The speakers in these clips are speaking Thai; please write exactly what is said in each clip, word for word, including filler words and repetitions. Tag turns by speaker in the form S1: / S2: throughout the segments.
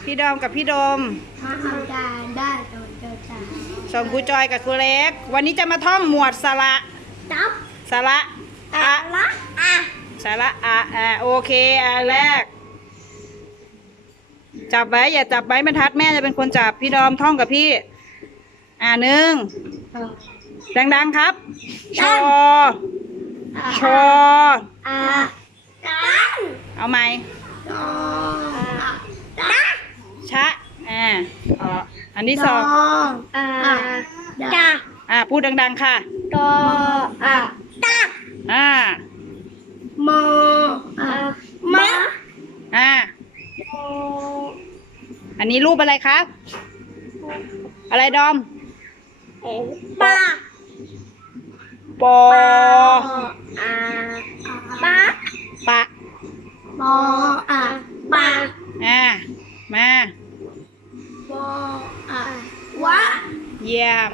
S1: พี่ดอมกับพี่โดม
S2: ถ้าทำการได้ตอนเจอจ้า
S1: ส่งครูจอยกับครูเล็ก วันนี้จะมาท่องหมวดสระ
S2: จับ
S1: สระอะ
S2: ละอ่ะ
S1: สระอะอ่าโอเคอันแรก จับไว้อย่าจับไว้บรรทัดแม่จะเป็นคนจับพี่ดอมท่องกับพี่ อ่าหนึ่งดังๆครับ ชอ ชอ
S2: อ่ะกัน
S1: เอาไหม
S2: ดออ่ะ
S1: ชะอ่าอ๋ออันที่
S2: ด
S1: ส
S2: อ
S1: อง
S2: อ่ะจ้า
S1: อ่าพูดดังๆค่ะ
S2: ดออ่ะตา
S1: อ่า
S2: มออ่ะมะ
S1: อ่า
S2: โอ
S1: อันนี้รูปอะไรครับ อะไรดอม
S2: ปา
S1: ปอ
S2: อ่ะปา
S1: ปะ
S2: บออ่ะปา
S1: อ่า มา
S2: บออ่ะวะ
S1: เยี่ยม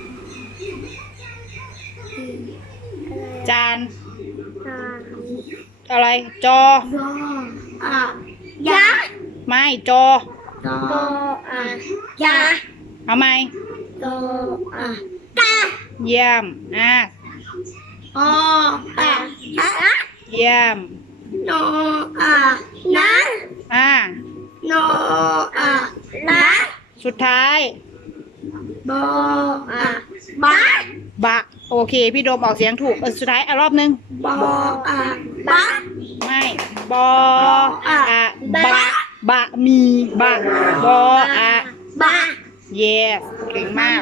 S1: จาน
S2: อ่ะ
S1: อะไร จอ
S2: ดออ่ะยะ
S1: ไม่จอ
S2: ดออ่ะยะ
S1: เอาไหม
S2: ดออ่ะตา
S1: เยี่ยม อ่า
S2: ออ่ะอะ
S1: เยี่ยม
S2: นออ่ะนะ
S1: อ่า
S2: นออ่ะนะ
S1: สุดท้าย
S2: บออ่ะบะ
S1: บะ โอเค พี่โดมออกเสียงถูกเออสุดท้ายอ่ะรอบนึง
S2: บออ่ะบะ
S1: ไม่ บอ
S2: อ่ะ
S1: อะ
S2: บะ
S1: บะ บะ มี บะ บออะ
S2: บะ
S1: เย้เก่งมาก